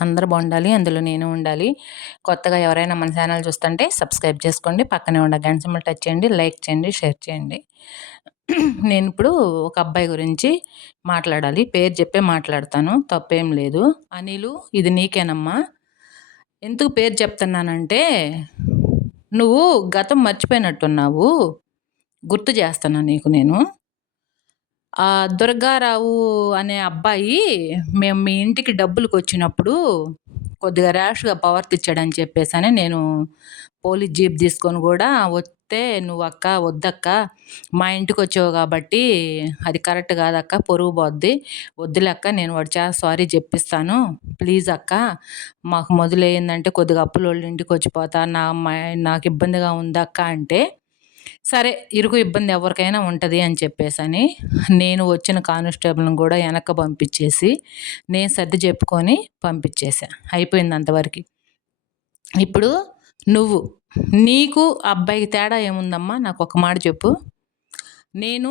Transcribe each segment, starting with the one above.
అందరూ బాగుండాలి. అందులో నేను ఉండాలి. కొత్తగా ఎవరైనా మన ఛానల్ చూస్తుంటే సబ్స్క్రైబ్ చేసుకోండి. పక్కనే ఉన్న గంట సింబల్ టచ్ చేయండి. లైక్ చేయండి. షేర్ చేయండి. నేనిప్పుడు ఒక అబ్బాయి గురించి మాట్లాడాలి. పేరు చెప్పే మాట్లాడతాను. తప్పేం లేదు. అనిలు ఇది నీకేనమ్మా. ఎందుకు పేరు చెప్తున్నానంటే నువ్వు గతం మర్చిపోయినట్టున్నావు. గుర్తు చేస్తున్నా నీకు నేను. దుర్గారావు అనే అబ్బాయి మేము మీ ఇంటికి డబ్బులకొచ్చినప్పుడు కొద్దిగా ర్యాష్‌గా ప్రవర్తించాడని చెప్పేసని నేను పోలీస్ జీప్ తీసుకొని కూడా వస్తే "నువ్వు అక్క వద్దక్క మా ఇంటికొచ్చావు కాబట్టి అది కరెక్ట్ కాదక్క పరువు పోద్ది. వద్దులే అక్క నేను వాడి చేత సారీ చెప్పిస్తాను. ప్లీజ్ అక్క మాకు మొదలయ్యిందంటే కొద్దిగా అప్పులోళ్ళ ఇంటికొచ్చి పోతా. నాకు ఇబ్బందిగా ఉందక్క" అంటే సరే ఇరుకు ఇబ్బంది ఎవరికైనా ఉంటది అని చెప్పేసని, నేను వచ్చిన కానిస్టేబుల్‌ని గూడా ఎనక్కి పంపించేసి, నేను సర్ది చెప్పుకొని పంపించేసా. అయిపోయింది అంతవరకి. ఇప్పుడు నువ్వు, నీకు ఆ అబ్బాయికి తేడా ఏముందమ్మా? నాకొక మాట చెప్పు. నేను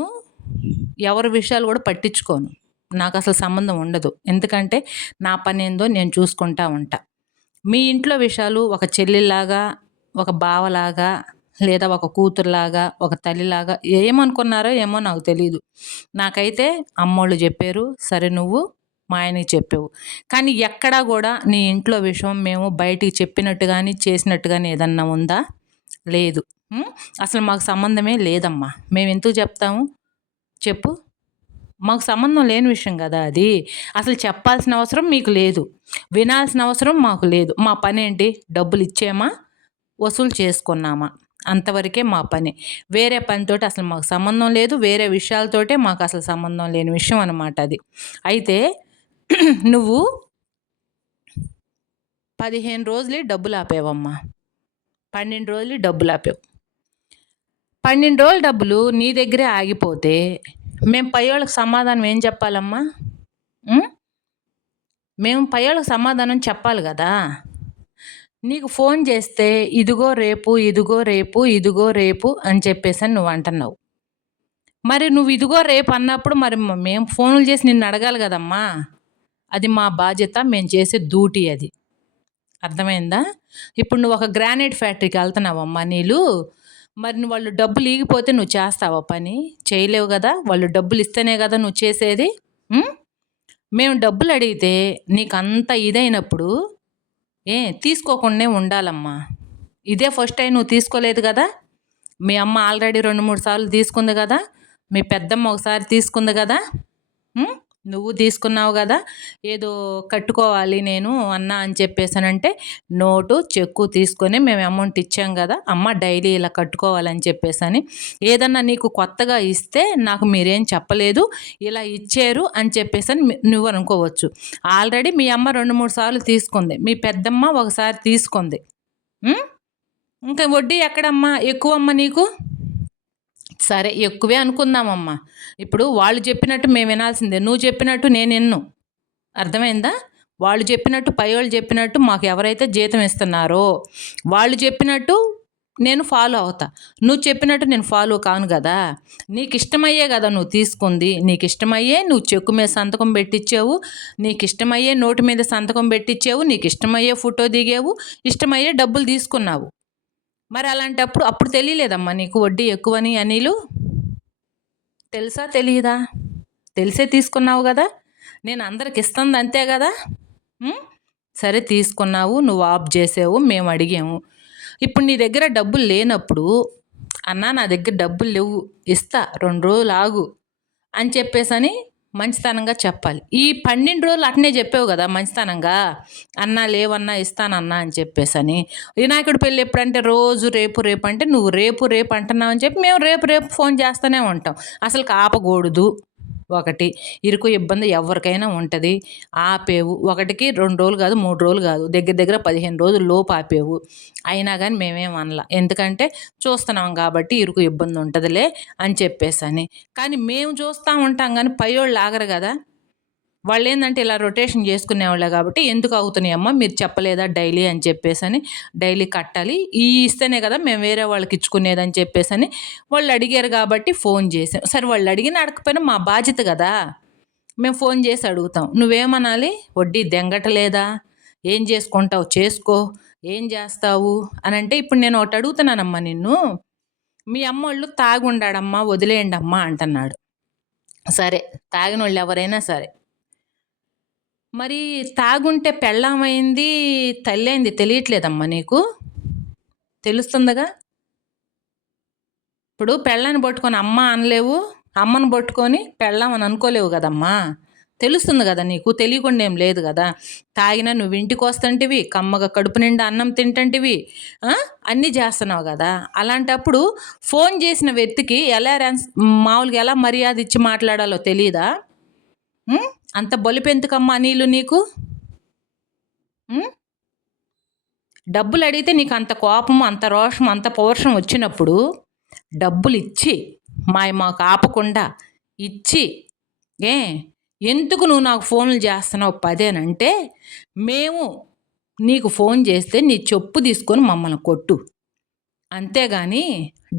ఎవరి విషయాలు గూడా పట్టించుకోను. నాకసలు సంబంధం ఉండదు. ఎందుకంటే, నా పనేందో నేను చూసుకుంటా ఉంటా. మీ ఇంట్లో విషయాలు ఒక చెల్లిలాగా, ఒక బావలాగా లేదా ఒక కూతురులాగా, ఒక తల్లిలాగా ఏమనుకున్నారో ఏమో నాకు తెలీదు. నాకైతే అమ్మోళ్ళు జెప్పారు. సరే నువ్వు మా ఆయనకి చెప్పావు. కానీ ఎక్కడా గూడా నీ ఇంట్లో విషయం మేము బయటికి చెప్పినట్టు గాని, చేసినట్టు గాని ఏదన్నా ఉందా? లేదు. అసలు మాకు సంబంధమే లేదమ్మా. మేమెందుకు చెప్తాము? చెప్పు. మాకు సంబంధం లేని విషయం గదా అది. అసలు చెప్పాల్సిన అవసరం మీకు లేదు. వినాల్సిన అవసరం మాకు లేదు. మా పనేంటి? డబ్బులిచ్చామా? వసూలు చేసుకున్నామా? అంతవరకే మా పని. వేరే పనితోటి అసలు మాకు సంబంధం లేదు. వేరే విషయాలతోటే మాకసలు సంబంధం లేని విషయం అనమాట అది. అయితే నువ్వు 15 రోజులే డబ్బులాపావమ్మా. 12 రోజులు డబ్బులాపావు. 12 రోజుల డబ్బులు నీ దగ్గరే ఆగిపోతే మేము పయ్యోళ్ళకి సమాధానం ఏం చెప్పాలమ్మా? మేము పయ్యోళ్ళకి సమాధానం చెప్పాలి గదా! నీకు ఫోన్ చేస్తే ఇదిగో రేపు, ఇదిగో రేపు, ఇదిగో రేపు అని చెప్పేసని నువ్వు అంటున్నావు. మరి నువ్వు ఇదిగో రేపు అన్నప్పుడు మరి మేము ఫోన్లు చేసి నిన్ను అడగాలి కదమ్మా. అది మా బాధ్యత. మేము చేసే డ్యూటీ అది. అర్థమైందా? ఇప్పుడు నువ్వు ఒక గ్రానైట్ ఫ్యాక్టరీకి వెళ్తున్నావమ్మా నీలు. మరి నువ్వు వాళ్ళు డబ్బులు ఇగిపోతే నువ్వు చేస్తావా పని? చేయలేవు కదా. వాళ్ళు డబ్బులు ఇస్తేనే కదా నువ్వు చేసేది. మేము డబ్బులు అడిగితే నీకు అంత ఇదైనప్పుడు తీసుకోకుండానే ఉండాలమ్మా. ఇదే ఫస్ట్ టైం నువ్వు తీసుకోలేదు కదా. మీ అమ్మ ఆల్రెడీ 2-3 సార్లు తీసుకుంది కదా. మీ పెద్దమ్మ ఒకసారి తీసుకుంది కదా. నువ్వు తీసుకున్నావు కదా. ఏదో కట్టుకోవాలి నేను అన్నా అని చెప్పేసానంటే నోటు చెక్కు తీసుకొని మేము అమౌంట్ ఇచ్చాం కదా అమ్మ డైలీ ఇలా కట్టుకోవాలని చెప్పేసని. ఏదన్నా నీకు కొత్తగా ఇస్తే నాకు మీరేం చెప్పలేదు, ఇలా ఇచ్చారు అని చెప్పేసని నువ్వు అనుకోవచ్చు. ఆల్రెడీ మీ అమ్మ 2-3 సార్లు తీసుకుంది. మీ పెద్దమ్మ ఒకసారి తీసుకుంది. ఇంకా వడ్డీ ఎక్కడమ్మా ఎక్కువమ్మ నీకు? సరే ఎక్కువే అనుకుందామమ్మా. ఇప్పుడు వాళ్ళు చెప్పినట్టు మేము వినాల్సిందే. నువ్వు చెప్పినట్టు నేను వినను. అర్థమైందా? వాళ్ళు చెప్పినట్టు పైయోళ్ళు చెప్పినట్టు మాకు ఎవరైతే జీతం ఇస్తున్నారో వాళ్ళు చెప్పినట్టు నేను ఫాలో అవుతా. నువ్వు చెప్పినట్టు నేను ఫాలో కాను కదా. నీకు ఇష్టమయ్యే కదా నువ్వు తీసుకుంది. నీకు ఇష్టమయ్యే నువ్వు చెక్కు మీద సంతకం పెట్టించావు. నీకు ఇష్టమయ్యే నోటు మీద సంతకం పెట్టించావు. నీకు ఇష్టమయ్యే ఫోటో దిగావు. ఇష్టమయ్యే డబ్బులు తీసుకున్నావు. మరి అలాంటప్పుడు అప్పుడు తెలియలేదమ్మా నీకు వడ్డీ ఎక్కువని అనిలు? తెలుసా తెలియదా? తెలిసే తీసుకున్నావు కదా. నేను అందరికి ఇస్తుంది అంతే కదా. సరే తీసుకున్నావు, నువ్వు ఆఫ్ చేసావు, మేము అడిగాము. ఇప్పుడు నీ దగ్గర డబ్బులు లేనప్పుడు అన్నా నా దగ్గర డబ్బులు లేవు, ఇస్తా 2 రోజులు ఆగు అని చెప్పేసని మంచితనంగా చెప్పాలి. ఈ 12 రోజులు అట్నే చెప్పావు కదా మంచితనంగా. అన్నా లేవన్నా ఇస్తానన్నా అని చెప్పేసని. వినాయకుడి పెళ్ళి ఎప్పుడంటే రోజు రేపు రేపు అంటే నువ్వు రేపు రేపు అంటున్నావు అని చెప్పి మేము రేపు రేపు ఫోన్ చేస్తూనే ఉంటాం. అసలు ఆపకూడదు. ఒకటి ఇరుకు ఇబ్బంది ఎవరికైనా ఉంటుంది. ఆపేవు. 1కి 2 రోజులు కాదు, 3 రోజులు కాదు, దగ్గర దగ్గర 15 రోజుల లోపు ఆపేవు. అయినా కానీ మేమేం అనలా. ఎందుకంటే చూస్తున్నాం కాబట్టి ఇరుకు ఇబ్బంది ఉంటుందిలే అని చెప్పేసని. కానీ మేము చూస్తూ ఉంటాం కానీ పైయోళ్ళు ఆగరు కదా. వాళ్ళు ఏంటంటే ఇలా రొటేషన్ చేసుకునేవాళ్ళే కాబట్టి ఎందుకు అవుతున్నాయమ్మా మీరు చెప్పలేదా డైలీ అని చెప్పేసని. డైలీ కట్టాలి ఇస్తేనే కదా మేము వేరే వాళ్ళకి ఇచ్చుకునేదని చెప్పేసని వాళ్ళు అడిగారు కాబట్టి ఫోన్ చేసాం. సరే వాళ్ళు అడిగిన అడగకపోయినా మా బాధ్యత కదా. మేము ఫోన్ చేసి అడుగుతాం. నువ్వేమనాలి? వడ్డీ దెంగటలేదా? ఏం చేసుకుంటావు చేసుకో, ఏం చేస్తావు అని అంటే, ఇప్పుడు నేను ఒకటి అడుగుతున్నానమ్మా నిన్ను, మీ అమ్మోళ్ళు తాగుండాడమ్మా వదిలేయండి అమ్మా అంటున్నాడు. సరే, తాగినోళ్ళు ఎవరైనా సరే, మరి తాగుంటే పెళ్ళామైంది తల్లైంది తెలియట్లేదమ్మా నీకు? తెలుస్తుందిగా. ఇప్పుడు పెళ్ళాన్ని పట్టుకొని అమ్మ అనలేవు, అమ్మను పట్టుకొని పెళ్ళాం అని అనుకోలేవు కదమ్మా. తెలుస్తుంది కదా నీకు, తెలియకుండా ఏం లేదు కదా. తాగినా నువ్వు ఇంటికి వస్తుంటివి, కమ్మగా కడుపు నిండా అన్నం తింటుంటివి, అన్నీ చేస్తున్నావు కదా. అలాంటప్పుడు ఫోన్ చేసిన వ్యక్తికి మామూలుగా ఎలా మర్యాద ఇచ్చి మాట్లాడాలో తెలియదా? అంత బలిపెందుకమ్మా నీళ్ళు నీకు? డబ్బులు అడిగితే నీకు అంత కోపం, అంత రోషం, అంత పౌరుషం వచ్చినప్పుడు డబ్బులు ఇచ్చి మాకు ఆపకుండా ఇచ్చి, ఎందుకు నువ్వు నాకు ఫోన్లు చేస్తున్నావు 10 అంటే, మేము నీకు ఫోన్ చేస్తే నీ చెప్పు తీసుకొని మమ్మల్ని కొట్టు. అంతేగాని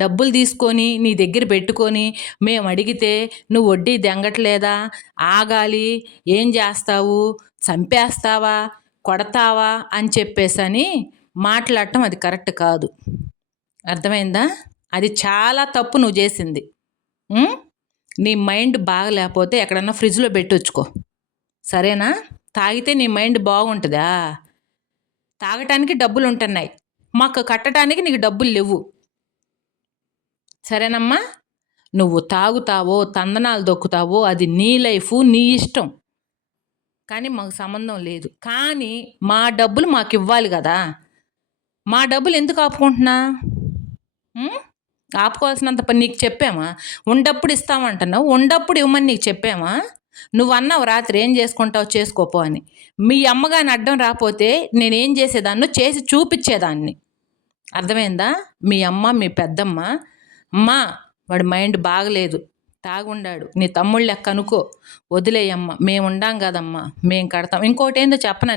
డబ్బులు తీసుకొని నీ దగ్గర పెట్టుకొని మేము అడిగితే నువ్వు వడ్డీ దెంగట్లేదా, ఆగాలి, ఏం చేస్తావు, చంపేస్తావా, కొడతావా అని చెప్పేసని మాట్లాడటం అది కరెక్ట్ కాదు. అర్థమైందా? అది చాలా తప్పు నువ్వు చేసింది. నీ మైండ్ బాగలేకపోతే ఎక్కడన్నా ఫ్రిడ్జ్లో పెట్టొచ్చుకో, సరేనా? తాగితే నీ మైండ్ బాగుంటుందా? తాగటానికి డబ్బులు ఉంటున్నాయి, మాకు కట్టడానికి నీకు డబ్బులు లేవు, సరేనమ్మా? నువ్వు తాగుతావో తందనాలు దొక్కుతావో అది నీ లైఫ్, నీ ఇష్టం, కానీ మాకు సంబంధం లేదు. కానీ మా డబ్బులు మాకు ఇవ్వాలి కదా. మా డబ్బులు ఎందుకు ఆపుకుంటున్నా? ఆపుకోవాల్సినంత పని నీకు చెప్పామా? ఉండప్పుడు ఇస్తామంటున్నావు, ఉండప్పుడు ఇవ్వమని నీకు చెప్పామా? నువ్వు అన్నావు రాత్రి ఏం చేసుకుంటావు చేసుకోపో అని. మీ అమ్మగాని అడ్డం రాకపోతే నేనేం చేసేదాన్నో చేసి చూపించేదాన్ని. అర్థమైందా? మీ అమ్మ, మీ పెద్దమ్మ, అమ్మా వాడి మైండ్ బాగలేదు, తాగుండాడు, నీ తమ్ముళ్ళు లెక్క అనుకో, వదిలేయమ్మ, మేము ఉండాం కదమ్మా, మేము కడతాం. ఇంకోటి ఏందో చెప్పనా,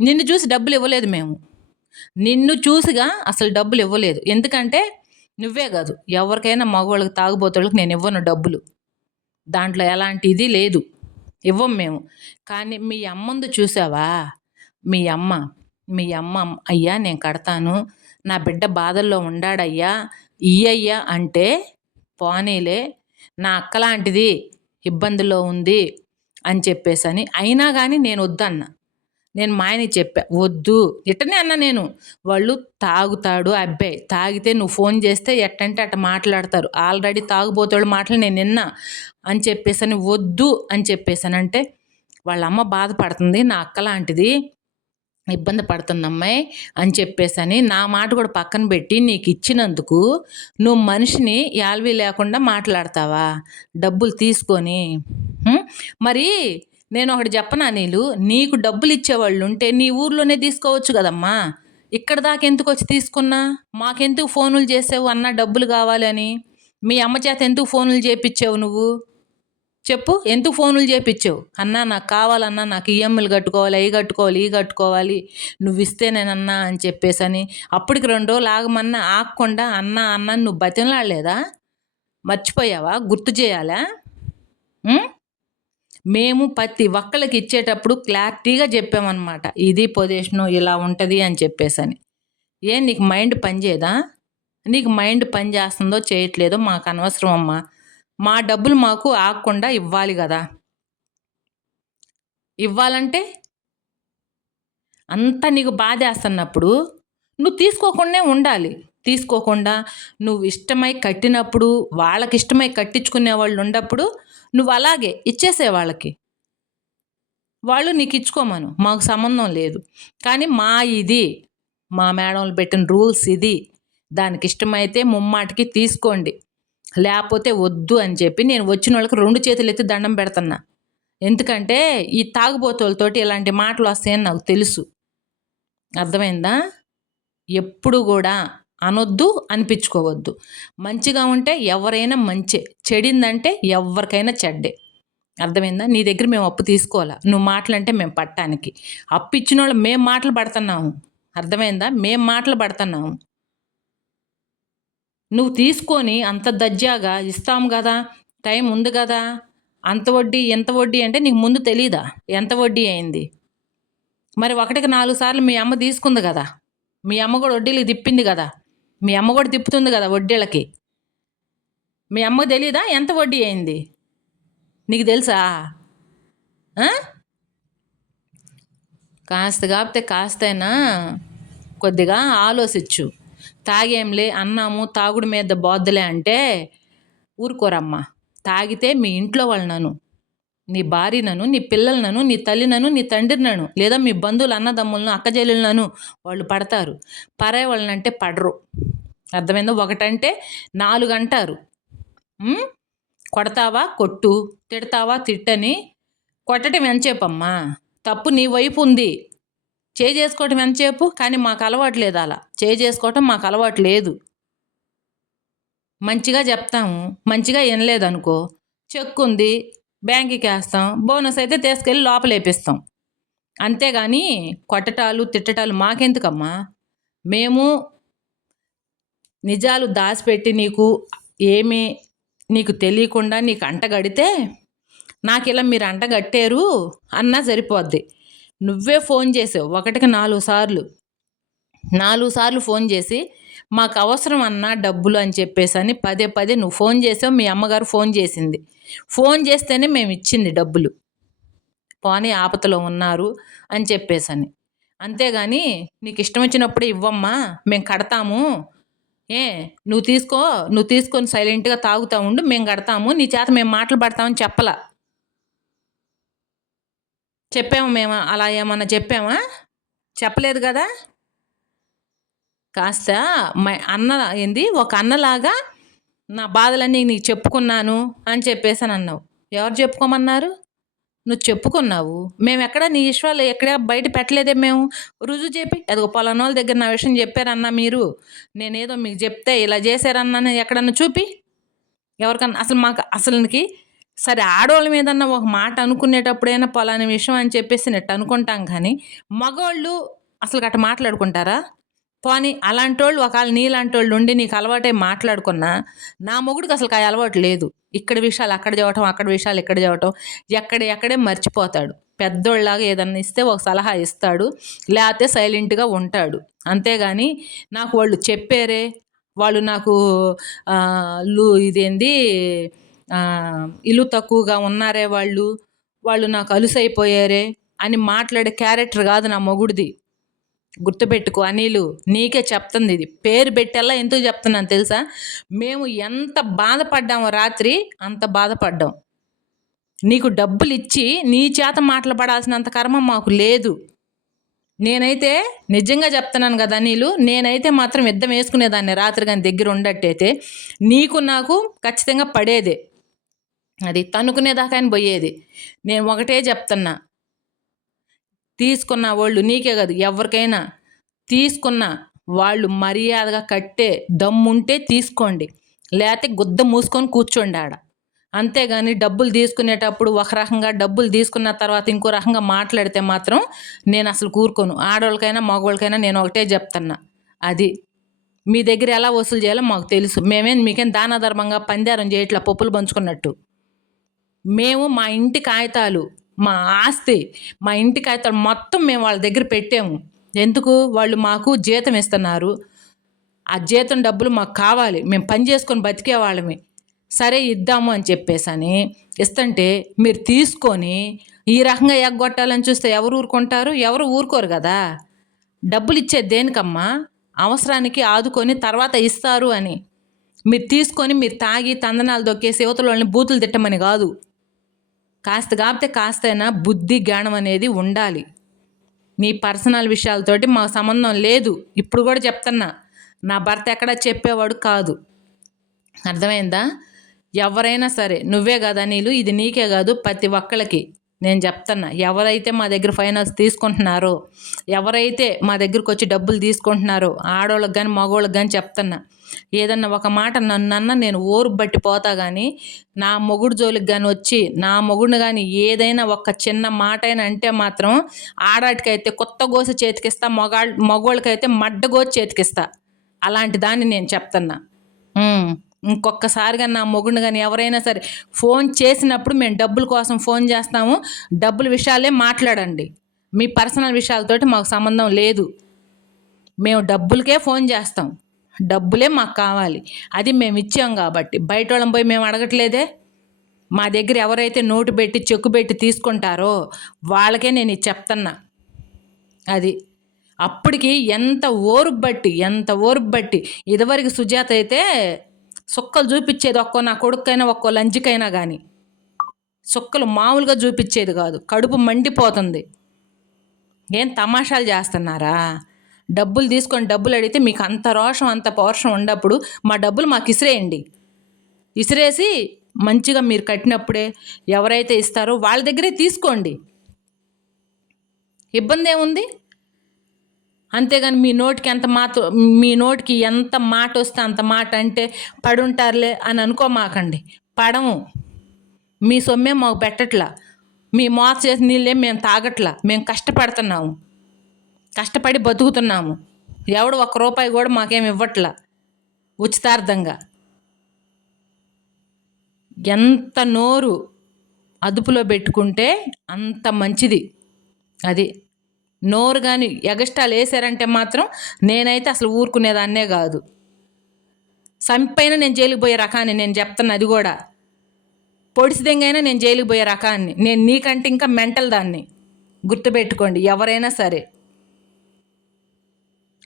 నిన్ను చూసి డబ్బులు ఇవ్వలేదు మేము, నిన్ను చూసిగా అసలు డబ్బులు ఇవ్వలేదు. ఎందుకంటే నువ్వే కాదు, ఎవరికైనా మగవాళ్ళకి తాగుబోతుళ్ళకి నేను ఇవ్వను డబ్బులు, దాంట్లో ఎలాంటి ఇది లేదు, ఇవ్వం మేము. కానీ మీ అమ్మందు చూసావా, మీ అమ్మ అయ్యా నేను కడతాను, నా బిడ్డ బాధల్లో ఉండాడయ్యా, ఇయ్యయ్యా అంటే పోనీలే, నా అక్కలాంటిది ఇబ్బందుల్లో ఉంది అని చెప్పేసని, అయినా కానీ నేను వద్దన్నా. నేను మా ఆయనకి చెప్పా, వద్దు ఇట్టనే అన్నా నేను, వాళ్ళు తాగుతాడు అబ్బాయి, తాగితే నువ్వు ఫోన్ చేస్తే ఎట్టంటే అట్ట మాట్లాడతారు, ఆల్రెడీ తాగుబోతాడు మాటలు నేను నిన్నా అని చెప్పేసని వద్దు అని చెప్పేసానంటే, వాళ్ళ అమ్మ బాధపడుతుంది, నా అక్కలాంటిది ఇబ్బంది పడుతుంది అమ్మాయి అని చెప్పేసని నా మాట కూడా పక్కన పెట్టి నీకు ఇచ్చినందుకు నువ్వు మనిషిని యాల్వీ లేకుండా మాట్లాడతావా డబ్బులు తీసుకొని? మరి నేను ఒకటి చెప్పనా నీకు డబ్బులు ఇచ్చేవాళ్ళు ఉంటే నీ ఊర్లోనే తీసుకోవచ్చు కదమ్మా, ఇక్కడ దాకా ఎందుకు వచ్చి తీసుకున్నా? మాకెందుకు ఫోనులు చేసావు అన్న డబ్బులు కావాలని? మీ అమ్మ చేత ఎందుకు ఫోనులు చేయించావు నువ్వు చెప్పు? ఎందుకు ఫోనులు చేయించావు? అన్నా నాకు కావాలన్నా, నాకు ఈఎంఐలు కట్టుకోవాలి, అవి కట్టుకోవాలి, నువ్వు ఇస్తేనేనన్నా అని చెప్పేసని అప్పటికి 2 రోజులు ఆగమన్నా ఆగకుండా అన్న నువ్వు బతిమలాడలేదా? మర్చిపోయావా? గుర్తు చేయాలా? మేము ప్రతి ఒక్కళ్ళకి ఇచ్చేటప్పుడు క్లారిటీగా చెప్పామన్నమాట, ఇది పొజిషను ఇలా ఉంటుంది అని చెప్పేసని. నీకు మైండ్ పనిచేయదా? నీకు మైండ్ పని చేస్తుందో చేయట్లేదో మాకు అనవసరం అమ్మా, మా డబ్బులు మాకు ఆగకుండా ఇవ్వాలి కదా. ఇవ్వాలంటే అంతా నీకు బాధేస్తున్నప్పుడు నువ్వు తీసుకోకుండా ఉండాలి. తీసుకోకుండా నువ్వు ఇష్టమై కట్టినప్పుడు, వాళ్ళకి ఇష్టమై కట్టించుకునే వాళ్ళు ఉన్నప్పుడు నువ్వు అలాగే ఇచ్చేసే వాళ్ళకి, వాళ్ళు నీకు ఇచ్చుకోమను, మాకు సంబంధం లేదు. కానీ మా మేడంలు పెట్టిన రూల్స్ ఇది, దానికి ఇష్టమైతే ముమ్మాటికి తీసుకోండి, లేకపోతే వద్దు అని చెప్పి నేను వచ్చిన వాళ్ళకి 2 చేతులు ఎత్తి దండం పెడుతున్నా. ఎందుకంటే ఈ తాగుబోతులతోటి ఇలాంటి మాటలు వస్తాయని నాకు తెలుసు. అర్థమైందా? ఎప్పుడు కూడా అనొద్దు, అనిపించుకోవద్దు. మంచిగా ఉంటే ఎవరైనా మంచే, చెడిందంటే ఎవరికైనా చెడ్డే. అర్థమైందా? నీ దగ్గర మేము అప్పు తీసుకోవాలా, నువ్వు మాటలంటే మేము పట్టానికి, అప్పు ఇచ్చిన వాళ్ళు మేము మాటలు పడుతున్నాము. అర్థమైందా? మేము మాటలు పడుతున్నాము. నువ్వు తీసుకొని అంత దజ్జాగా ఇస్తాం కదా, టైం ఉంది కదా, అంత వడ్డీ ఎంత వడ్డీ అంటే నీకు ముందు తెలీదా ఎంత వడ్డీ అయింది? మరి ఒకటికి 4 సార్లు మీ అమ్మ తీసుకుంది కదా, మీ అమ్మ కూడా వడ్డీలకి తిప్పింది కదా, మీ అమ్మ కూడా తిప్పుతుంది కదా వడ్డీలకి. మీ అమ్మకు తెలీదా ఎంత వడ్డీ అయింది? నీకు తెలుసా? కాస్త కాపితే కాస్తైనా కొద్దిగా ఆలోచించు. తాగేంలే, అన్నాము తాగుడు మీద బోద్దలే అంటే ఊరుకోరమ్మా. తాగితే మీ ఇంట్లో వాళ్ళనను, నీ భార్యనను, నీ పిల్లలనను, నీ తల్లినను, నీ తండ్రినను, లేదా మీ బంధువులు అన్నదమ్ములను అక్కజెల్లులను వాళ్ళు పడతారు. పరాయి వాళ్ళనంటే పడరు. అర్థమైందో? ఒకటంటే 4 అంటారు. కొడతావా కొట్టు, తిడతావా తిట్టని. కొట్టడం ఎంతసేపమ్మా? తప్పు నీ వైపు ఉంది. చేసుకోవటం ఎంతసేపు? కానీ మాకు అలవాటు లేదు, అలా చేసుకోవటం మాకు అలవాటు లేదు. మంచిగా చెప్తాము, మంచిగా వినలేదనుకో చెక్ ఉంది బ్యాంకుకి వేస్తాం, బోనస్ అయితే తీసుకెళ్ళి లోపలేపిస్తాం. అంతేగాని కొట్టటాలు తిట్టటాలు మాకెందుకమ్మా? మేము నిజాలు దాచిపెట్టి నీకు తెలియకుండా నీకు అంటగడితే నాకు ఇలా మీరు అంటగట్టారు అన్నా సరిపోద్ది. నువ్వే ఫోన్ చేసావు ఒకటికి 4 సార్లు, 4 సార్లు ఫోన్ చేసి మాకు అవసరం అన్నా డబ్బులు అని చెప్పేసి పదే పదే నువ్వు ఫోన్ చేసావు. మీ అమ్మగారు ఫోన్ చేసింది, ఫోన్ చేస్తేనే మేము ఇచ్చింది డబ్బులు. పోనీ ఆపదలో ఉన్నారు అని చెప్పేసి. అంతేగాని నీకు ఇష్టం వచ్చినప్పుడే ఇవ్వమ్మా, మేము కడతాము, నువ్వు తీసుకొని సైలెంట్గా తాగుతా ఉండు, మేము కడతాము, నీ చేత మేము మాటలు పడతామని చెప్పలా. చెప్పాము మేము అలా ఏమన్నా చెప్పామా? చెప్పలేదు కదా. కాస్త ఒక అన్నలాగా నా బాధలన్నీ నీకు చెప్పుకున్నాను అని చెప్పేసి అన్నావు. ఎవరు చెప్పుకోమన్నారు? నువ్వు చెప్పుకున్నావు. మేము ఎక్కడ నీ విషయాలు ఎక్కడ బయట పెట్టలేదే. మేము రుజువు చెప్పి అదిగో పలానోళ్ళ దగ్గర నా విషయం చెప్పారన్నా మీరు, నేనేదో మీకు చెప్తే ఇలా చేశారన్నా ఎక్కడన్నా చూపి. ఎవరికన్నా అసలుకి సరే ఆడవాళ్ళ మీదన్నా ఒక మాట అనుకునేటప్పుడైనా పలానా విషయం అని చెప్పేసి నెట్టు అనుకుంటాం, కానీ మగవాళ్ళు అసలు గట్ట మాట్లాడుకుంటారా? పోనీ అలాంటి వాళ్ళు ఒకవేళ నీలాంటి వాళ్ళు ఉండి నీకు అలవాటే మాట్లాడుకున్నా, నా మొగుడికి అసలు ఆ అలవాటు లేదు. ఇక్కడ విషయాలు అక్కడ చెప్పటం, అక్కడ విషయాలు ఇక్కడ చెప్పటం, ఎక్కడే మర్చిపోతాడు. పెద్దోళ్ళలాగా ఏదన్నా ఇస్తే ఒక సలహా ఇస్తాడు, లేకపోతే సైలెంట్గా ఉంటాడు. అంతేగాని నాకు వాళ్ళు చెప్పారే, వాళ్ళు నాకు ఇదేంది ఇల్లు తక్కువగా ఉన్నారే, వాళ్ళు నాకు అలుసైపోయారే అని మాట్లాడే క్యారెక్టర్ కాదు నా మొగుడిది. గుర్తుపెట్టుకో అనిలు, నీకే చెప్తుంది ఇది. పేరు పెట్టేలా ఎందుకు చెప్తున్నాను తెలుసా? మేము ఎంత బాధపడ్డామో రాత్రి అంత బాధపడ్డాం. నీకు డబ్బులు ఇచ్చి నీ చేత మాట్లాడాల్సినంత కర్మ మాకు లేదు. నేనైతే నిజంగా చెప్తున్నాను కదా అనిలు, నేనైతే మాత్రం యుద్ధం వేసుకునేదాన్ని రాత్రి కానీ దగ్గర ఉండట్టయితే. నీకు నాకు ఖచ్చితంగా పడేదే, అది తనుకునేదాకా అని పోయేది. నేను ఒకటే చెప్తున్నా, తీసుకున్న వాళ్ళు నీకే కాదు ఎవరికైనా, తీసుకున్న వాళ్ళు మర్యాదగా కట్టే దమ్ముంటే తీసుకోండి, లేకపోతే గుద్ద మూసుకొని కూర్చోండి ఆడ. అంతేగాని డబ్బులు తీసుకునేటప్పుడు ఒక రకంగా, డబ్బులు తీసుకున్న తర్వాత ఇంకో రకంగా మాట్లాడితే మాత్రం నేను అసలు కూరుకోను. ఆడవాళ్ళకైనా మగవాళ్ళకైనా నేను ఒకటే చెప్తున్నా, అది మీ దగ్గర ఎలా వసూలు చేయాలో మాకు తెలుసు. మీకేం దాన ధర్మంగా పందారం చేయట్లా పప్పులు పంచుకున్నట్టు. మేము మా ఇంటి కాగితాలు, మా ఆస్తి, మా ఇంటి కాగితాలు మొత్తం మేము వాళ్ళ దగ్గర పెట్టాము. ఎందుకు? వాళ్ళు మాకు జీతం ఇస్తున్నారు, ఆ జీతం డబ్బులు మాకు కావాలి, మేము పని చేసుకొని బతికే వాళ్ళమే. సరే ఇద్దాము అని చెప్పేసి ఇస్తుంటే మీరు తీసుకొని ఈ రకంగా ఎగ్గొట్టాలని చూస్తే ఎవరు ఊరుకుంటారు? ఎవరు ఊరుకోరు కదా. డబ్బులు ఇచ్చేది దేనికమ్మా? అవసరానికి ఆదుకొని తర్వాత ఇస్తారు అని. మీరు తీసుకొని మీరు తాగి తందనాలు దొక్కేసి యువతల వాళ్ళని బూతులు తిట్టమని కాదు. కాస్త కాపితే కాస్తైనా బుద్ధి జ్ఞానం అనేది ఉండాలి. నీ పర్సనల్ విషయాలతోటి మాకు సంబంధం లేదు. ఇప్పుడు కూడా చెప్తున్నా, నా భర్త ఎక్కడా చెప్పేవాడు కాదు. అర్థమైందా? ఎవరైనా సరే, నువ్వే కదా నీళ్ళు, ఇది నీకే కాదు ప్రతి ఒక్కళ్ళకి నేను చెప్తున్నా. ఎవరైతే మా దగ్గర ఫైనాన్స్ తీసుకుంటున్నారో, ఎవరైతే మా దగ్గరకు వచ్చి డబ్బులు తీసుకుంటున్నారో, ఆడవాళ్ళకి కానీ మగవాళ్ళకి కానీ చెప్తున్నా, ఏదన్నా ఒక మాట నన్నన్నా నేను ఓరు బట్టి పోతా, కానీ నా మొగుడు జోలికి కానీ వచ్చి నా మొగుడిని కానీ ఏదైనా ఒక చిన్న మాట అయినా అంటే మాత్రం ఆడాటికైతే కొత్త గోసి చేతికిస్తా, మగవాళ్ళకైతే మడ్డగోసి చేతికిస్తా. అలాంటి దాన్ని నేను చెప్తున్నా. ఇంకొకసారిగా నా మొగుడిని కానీ ఎవరైనా సరే ఫోన్ చేసినప్పుడు మేము డబ్బుల కోసం ఫోన్ చేస్తాము, డబ్బుల విషయాలే మాట్లాడండి. మీ పర్సనల్ విషయాలతోటి మాకు సంబంధం లేదు. మేము డబ్బులకే ఫోన్ చేస్తాం. డబ్బులే మాకు కావాలి. అది మేము ఇచ్చాం కాబట్టి. బయట వాళ్ళని పోయి మేము అడగట్లేదే. మా దగ్గర ఎవరైతే నోటు పెట్టి చెక్కు పెట్టి తీసుకుంటారో వాళ్ళకే నేను ఇది చెప్తున్నా. అది అప్పటికి ఎంత ఓర్పు బట్టి ఇదివరకు సుజాత అయితే సుక్కలు చూపించేది, ఒక్కో నా కొడుకైనా ఒక్కో లంచికైనా కానీ సుక్కలు మామూలుగా చూపించేది కాదు. కడుపు మండిపోతుంది. ఏం తమాషాలు చేస్తున్నారా? డబ్బులు తీసుకొని డబ్బులు అడిగితే మీకు అంత రోషం అంత పౌరుషం ఉన్నప్పుడు మా డబ్బులు మాకు ఇసిరేయండి. ఇసిరేసి మంచిగా మీరు కట్టినప్పుడే ఎవరైతే ఇస్తారో వాళ్ళ దగ్గరే తీసుకోండి. ఇబ్బంది ఏముంది? అంతేగాని మీ నోటికి ఎంత మాట వస్తే అంత మాట అంటే పడుంటారులే అని అనుకోమాకండి. పడము. మీ సొమ్మే మాకు పెట్టట్లా. మీ మోత చేసిన నీళ్ళే మేము తాగట్లా. మేము కష్టపడుతున్నాము, కష్టపడి బతుకుతున్నాము. ఎవడు ₹1 కూడా మాకేమి ఇవ్వట్లా ఉచితార్థంగా. ఎంత నోరు అదుపులో పెట్టుకుంటే అంత మంచిది. అది నోరు కానీ ఎగస్ట్రాలు వేసారంటే మాత్రం నేనైతే అసలు ఊరుకునేదాన్నే కాదు. సంపైనా నేను జైలుకి పోయే రకాన్ని, నేను చెప్తున్నా. అది కూడా పొడిసిదెంగైనా నేను జైలుకి పోయే రకాన్ని. నేను నీకంటే ఇంకా మెంటల్ దాన్ని. గుర్తుపెట్టుకోండి ఎవరైనా సరే.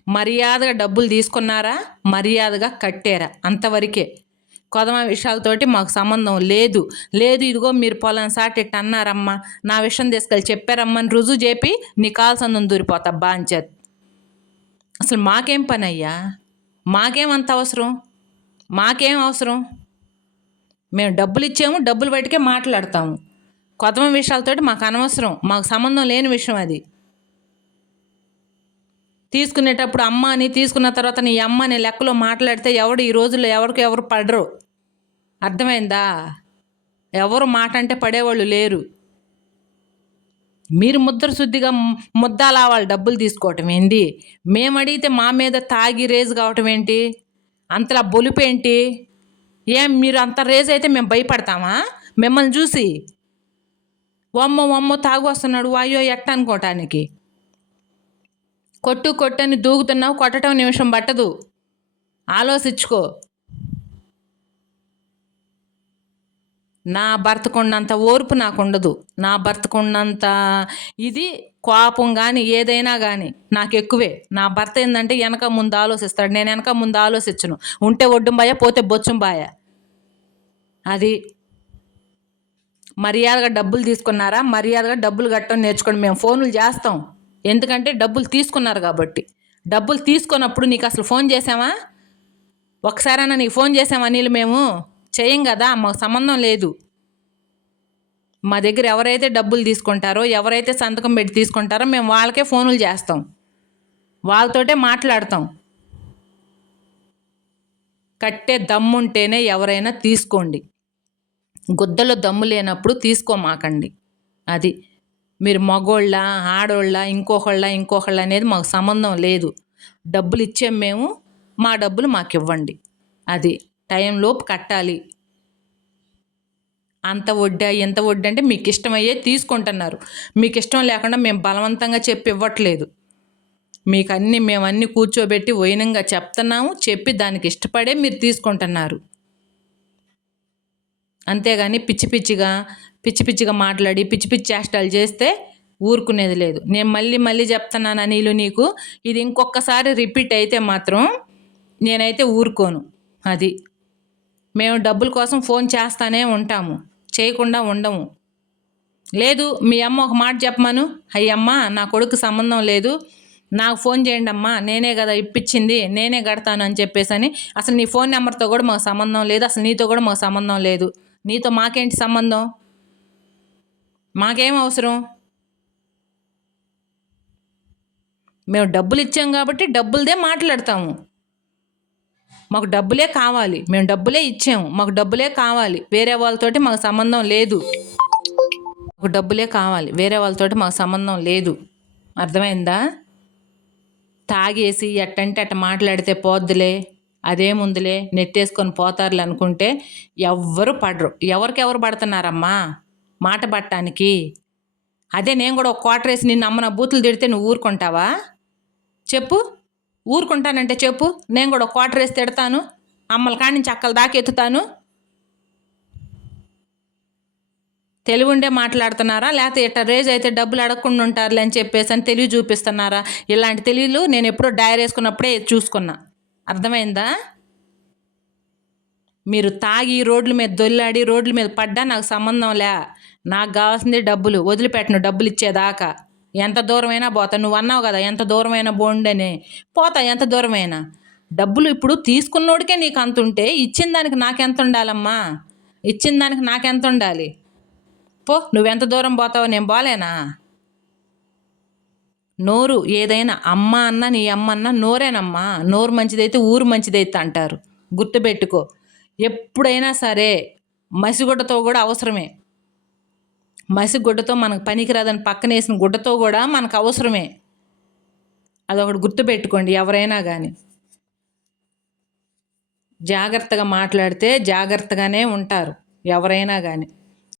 మర్యాదగా డబ్బులు తీసుకున్నారా, మర్యాదగా కట్టారా, అంతవరకే. కొదమ విషయాలతోటి మాకు సంబంధం లేదు. ఇదిగో మీరు పొలం సాటి ఇట్ట అన్నారమ్మా, నా విషయం తీసుకెళ్ళి చెప్పారమ్మని రుజువు చేపి నీ కాల్సందుని దూరిపోతా బాంచేత్. అసలు మాకేం పని అయ్యా? మాకేమంత అవసరం? మాకేం అవసరం? మేము డబ్బులు ఇచ్చాము, డబ్బులు బయటకే మాట్లాడతాము. కొదమ విషయాలతోటి మాకు అనవసరం. మాకు సంబంధం లేని విషయం అది. తీసుకునేటప్పుడు అమ్మ అని, తీసుకున్న తర్వాత నీ అమ్మ అనే లెక్కలో మాట్లాడితే ఈ రోజుల్లో ఎవరు పడరు. అర్థమైందా? ఎవరు మాట అంటే పడేవాళ్ళు లేరు. మీరు శుద్ధిగా ముద్దాలా వాళ్ళు డబ్బులు తీసుకోవటం ఏంటి? మేము అడిగితే మా మీద తాగి రేజ్ కావటం ఏంటి? అంతలా బొలుపేంటి? ఏం మీరు అంత రేజ్ అయితే మేము భయపడతామా మిమ్మల్ని చూసి? వమ్మో తాగు వస్తున్నాడు అయ్యో ఎట్ట అనుకోవటానికి. కొట్టని దూకుతున్నావు, కొట్టడం నిమిషం పట్టదు. ఆలోచించుకో. నా భర్తకున్నంత ఓర్పు నాకు ఉండదు. నా భర్తకున్నంత ఇది కోపం కానీ ఏదైనా కానీ నాకు ఎక్కువే. నా భర్త ఏంటంటే వెనక ముందు ఆలోచిస్తాడు. నేను వెనక ముందు ఆలోచించను. ఉంటే ఒడ్డుం బాయ, పోతే బొచ్చుం బాయ. అది మర్యాదగా డబ్బులు తీసుకున్నారా, మర్యాదగా డబ్బులు కట్టడం నేర్చుకోండి. మేము ఫోన్లు చేస్తాం, ఎందుకంటే డబ్బులు తీసుకున్నారు కాబట్టి. డబ్బులు తీసుకున్నప్పుడు నీకు అసలు ఫోన్ చేసామా? ఒకసారైనా నీకు ఫోన్ చేసామా? నీళ్ళు మేము చేయం కదా, మాకు సంబంధం లేదు. మా దగ్గర ఎవరైతే డబ్బులు తీసుకుంటారో, ఎవరైతే సంతకం పెట్టి తీసుకుంటారో మేము వాళ్ళకే ఫోన్లు చేస్తాం, వాళ్ళతోటే మాట్లాడతాం. కట్టే దమ్ముంటేనే ఎవరైనా తీసుకోండి. గుద్దలో దమ్ము లేనప్పుడు తీసుకోమాకండి. అది మీరు మగోళ్ళ ఆడోళ్ళ ఇంకొకళ్ళ అనేది మాకు సంబంధం లేదు. డబ్బులు ఇచ్చాం మేము, మా డబ్బులు మాకు ఇవ్వండి. అది టైంలోపు కట్టాలి. అంత వడ్డీ ఎంత వడ్డీ అంటే మీకు ఇష్టమయ్యే తీసుకుంటున్నారు. మీకు ఇష్టం లేకుండా మేము బలవంతంగా చెప్పి ఇవ్వట్లేదు. మేము అన్నీ కూర్చోబెట్టి వైనంగా చెప్తున్నాము. చెప్పి దానికి ఇష్టపడే మీరు తీసుకుంటున్నారు. అంతేగాని పిచ్చి పిచ్చిగా మాట్లాడి పిచ్చి చేష్టాలు చేస్తే ఊరుకునేది లేదు. నేను మళ్ళీ చెప్తున్నాను అనిలు, నీకు ఇది ఇంకొకసారి రిపీట్ అయితే మాత్రం నేనైతే ఊరుకోను. అది మేము డబ్బుల కోసం ఫోన్ చేస్తానే ఉంటాము, చేయకుండా ఉండము. లేదు మీ అమ్మ ఒక మాట చెప్పమను, అయ్యమ్మ నా కొడుకు సంబంధం లేదు, నాకు ఫోన్ చేయండి అమ్మా, నేనే కదా ఇప్పించింది, నేనే కడతాను అని చెప్పేసి అసలు నీ ఫోన్ నెంబర్తో కూడా మాకు సంబంధం లేదు, అసలు నీతో కూడా మాకు సంబంధం లేదు. నీతో మాకేంటి సంబంధం? మాకేం అవసరం? మేము డబ్బులు ఇచ్చాం కాబట్టి డబ్బులదే మాట్లాడతాము. మాకు డబ్బులే కావాలి, మేము డబ్బులే ఇచ్చాము, మాకు డబ్బులే కావాలి, వేరే వాళ్ళతోటి మాకు సంబంధం లేదు. మాకు డబ్బులే కావాలి, వేరే వాళ్ళతోటి మాకు సంబంధం లేదు. అర్థమైందా? తాగేసి ఎట్టంటే అట్ట మాట్లాడితే పోద్దులే, అదేముందులే, నెట్టేసుకొని పోతారులే అనుకుంటే ఎవ్వరు పడరు. ఎవరికెవరు పడుతున్నారమ్మా మాట పట్టడానికి? అదే నేను కూడా ఒక క్వార్టర్ వేసి నిన్ను అమ్మ నా బూతులు తిడితే నువ్వు ఊరుకుంటావా? చెప్పు. ఊరుకుంటానంటే చెప్పు. నేను కూడా ఒక క్వార్టర్ వేసి తిడతాను, అమ్మల కాడి నుంచి అక్కల దాకా ఎత్తుతాను. తెలివి ఉండే మాట్లాడుతున్నారా, లేకపోతే ఇట్లా రేజ్ అయితే డబ్బులు అడగకుండా ఉంటారులే అని చెప్పేసి అని తెలివి చూపిస్తున్నారా? ఇలాంటి తెలివిలు నేను ఎప్పుడో డైర్ వేసుకున్నప్పుడే చూసుకున్నా. అర్థమైందా? మీరు తాగి రోడ్ల మీద దొల్లాడి రోడ్ల మీద పడ్డా నాకు సంబంధం లే. నాకు కావాల్సింది డబ్బులు. వదిలిపెట్టను డబ్బులు ఇచ్చేదాకా. ఎంత దూరమైనా పోతా. నువ్వు అన్నావు కదా ఎంత దూరమైనా బోండని. పోతా ఎంత దూరమైనా. డబ్బులు ఇప్పుడు తీసుకున్నోడికే నీకు అంత ఉంటే ఇచ్చిన దానికి నాకెంత ఉండాలమ్మా? ఇచ్చిన దానికి నాకెంత ఉండాలి? పో, నువ్వెంత దూరం పోతావో నేను పోలేనా? నోరు ఏదైనా అమ్మ అన్న నీ అమ్మ అన్న నోరేనమ్మా. నోరు మంచిదైతే ఊరు మంచిదైతే అంటారు. గుర్తుపెట్టుకో. ఎప్పుడైనా సరే మసిగుడ్డతో కూడా అవసరమే. మసిగుడ్డతో మనకు పనికిరాదని పక్కన వేసిన గుడ్డతో కూడా మనకు అవసరమే. అదొకటి గుర్తుపెట్టుకోండి ఎవరైనా కానీ. జాగ్రత్తగా మాట్లాడితే జాగ్రత్తగానే ఉంటారు ఎవరైనా కానీ.